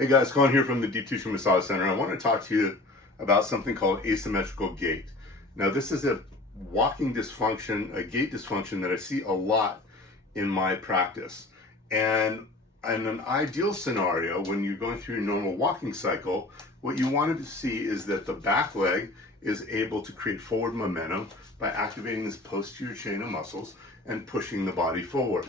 Hey guys, Colin here from the Deep Tissue Massage Center. I want to talk to you about something called asymmetrical gait. Now, this is a walking dysfunction, a gait dysfunction that I see a lot in my practice. And in an ideal scenario, when you're going through your normal walking cycle, what you wanted to see is that the back leg is able to create forward momentum by activating this posterior chain of muscles and pushing the body forward.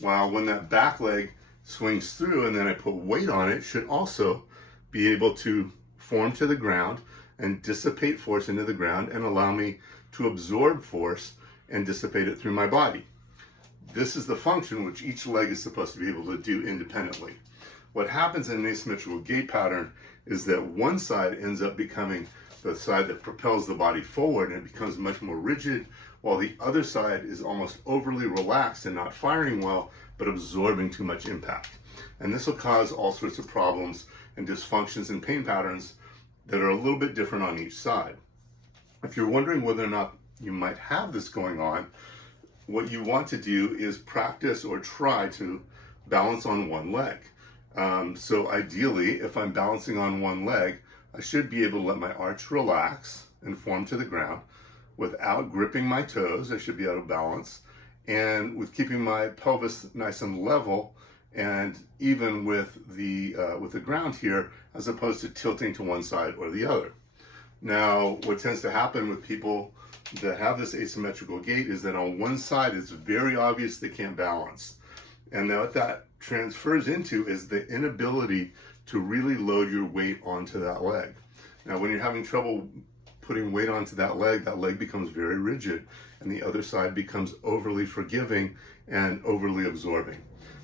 While when that back leg swings through and then I put weight on it, should also be able to form to the ground and dissipate force into the ground and allow me to absorb force and dissipate it through my body. This is the function which each leg is supposed to be able to do independently. What happens in an asymmetrical gait pattern is that one side ends up becoming the side that propels the body forward and it becomes much more rigid, while the other side is almost overly relaxed and not firing well, but absorbing too much impact. And this will cause all sorts of problems and dysfunctions and pain patterns that are a little bit different on each side. If you're wondering whether or not you might have this going on, what you want to do is practice or try to balance on one leg. So ideally, if I'm balancing on one leg, I should be able to let my arch relax and form to the ground without gripping my toes. I should be able to balance, and with keeping my pelvis nice and level and even with the ground here, as opposed to tilting to one side or the other. Now, what tends to happen with people that have this asymmetrical gait is that on one side it's very obvious they can't balance. And now what that transfers into is the inability to really load your weight onto that leg. Now, when you're having trouble putting weight onto that leg becomes very rigid, and the other side becomes overly forgiving and overly absorbing.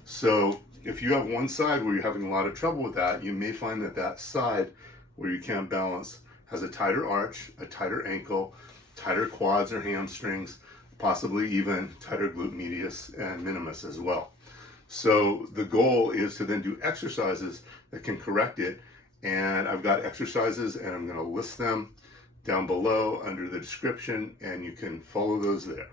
So if you have one side where you're having a lot of trouble with that, you may find that that side where you can't balance has a tighter arch, a tighter ankle, tighter quads or hamstrings, possibly even tighter glute medius and minimus as well. So the goal is to then do exercises that can correct it. And I've got exercises and I'm going to list them down below under the description, and you can follow those there.